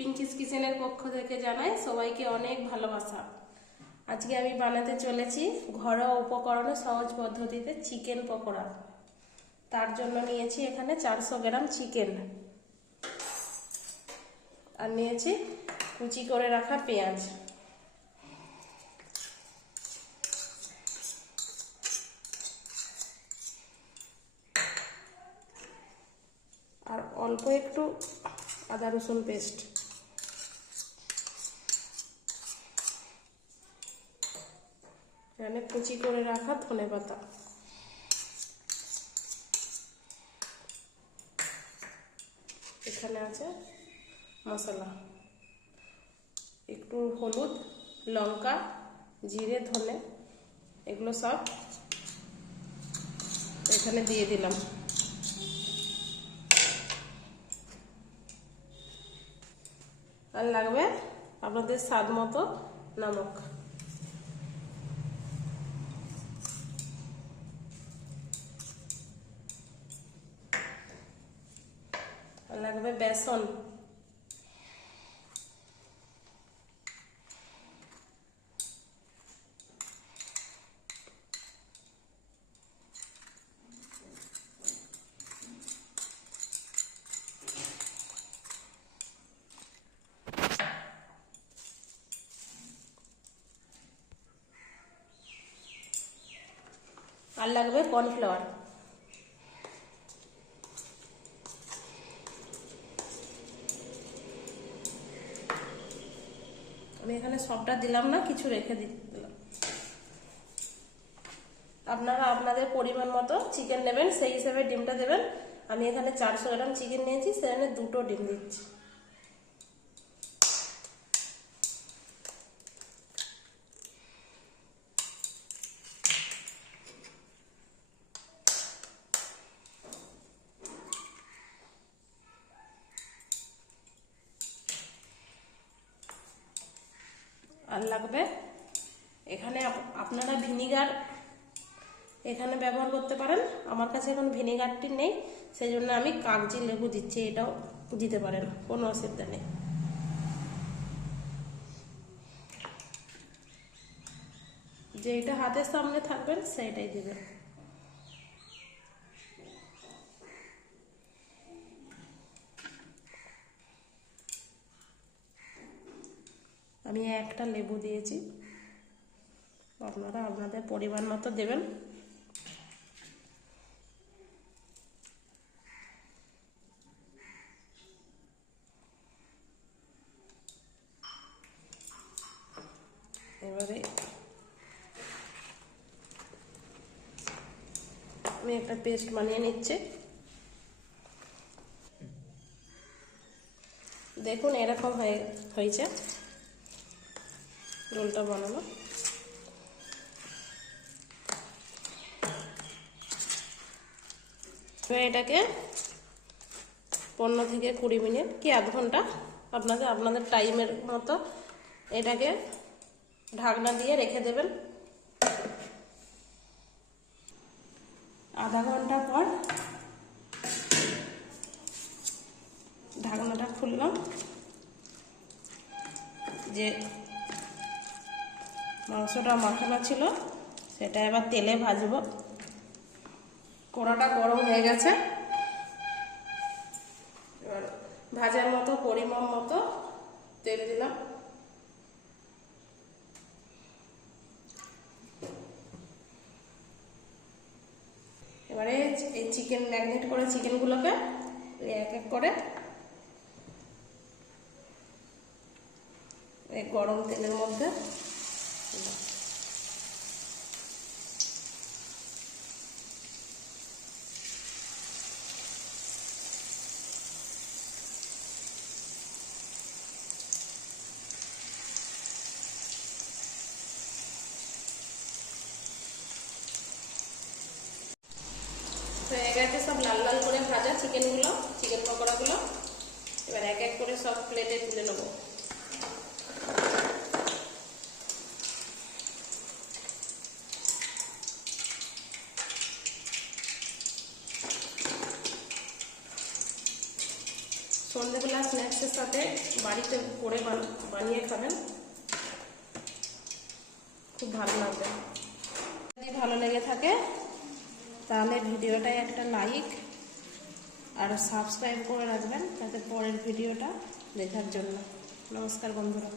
পিঙ্কিস কিচেনের পক্ষ থেকে জানাই সবাইকে অনেক ভালোবাসা। আজকে আমি বানাতে চলেছি ঘরোয়া উপকরণে সহজ পদ্ধতিতে চিকেন পকোড়া। তার জন্য নিয়েছি এখানে 400 গ্রাম চিকেন, আর নিয়েছি কুচি করে রাখা পেঁয়াজ। আর অল্প একটু আদা রসুন পেস্ট। এখানে কুচি করে রাখা ধনেপাতা। এখানে আছে মশলা, একটু হলুদ, লঙ্কা, জিরে, ধনে, এগুলো সব এখানে দিয়ে দিলাম। আর লাগবে আপনাদের স্বাদ মতো নমক। আর লাগবে বেসন। আর লাগবে কর্নফ্লাওয়ার। আমি এখানে সবটা দিলাম না, কিছু রেখে দিলাম। আপনারা আপনাদের পরিমাণ মতো চিকেন নেবেন, সেই হিসেবে ডিমটা দেবেন। আমি এখানে 400 গ্রাম চিকেন নিয়েছি, সেখানে 2টো ডিম দিচ্ছি। আর লাগবে এখানে আপনারা ভিনিগার এখানে ব্যবহার করতে পারেন। আমার কাছে এখন ভিনিগারটি নেই, সেই জন্য আমি কাগজি লেবু দিচ্ছি। এটাও দিতে পারেন, কোনো অসুবিধা নেই। যেটা হাতের সামনে থাকবেন সেইটাই দিবেন। আমি একটা লেবু দিয়েছি, আপনারা আপনাদের পরিমাণ মতো দেবেন। এবারে আমি একটা পেস্ট বানিয়ে নিচ্ছি। দেখুন এরকম হয়েছে রোলটা বানানো। এটাকে 15 থেকে 20 মিনিট কি আধ ঘন্টা আপনাদের টাইমের মতো এটাকে ঢাকনা দিয়ে রেখে দেবেন। আধা ঘন্টা পর ঢাকনাটা খুললাম। যে মাংসটা মাখানো ছিল সেটা এবার তেলে ভাজবো। কড়াটা গরম হয়ে গেছে। এবার ভাজার মতো পরিমাণ মতো তেল দিলাম। এবারে এই চিকেন ম্যারিনেট করে চিকেনগুলোকে এক এক করে এই গরম তেলের মধ্যে হয়ে গেছে সব লাল লাল করে ভাজা চিকেন পকোড়াগুলো। এবার এক এক করে সব প্লেটে তুলে নেবো। সন্ধ্যেবেলা স্ন্যাক্স সসের সাথে বাড়িতে করে বানিয়ে খাবেন, খুব ভালো লাগবে। যদি ভালো লেগে থাকে তাহলে ভিডিওটায় একটা লাইক আর সাবস্ক্রাইব করে রাখবেন, যাতে পরের ভিডিওটা দেখার জন্য। নমস্কার বন্ধুরা।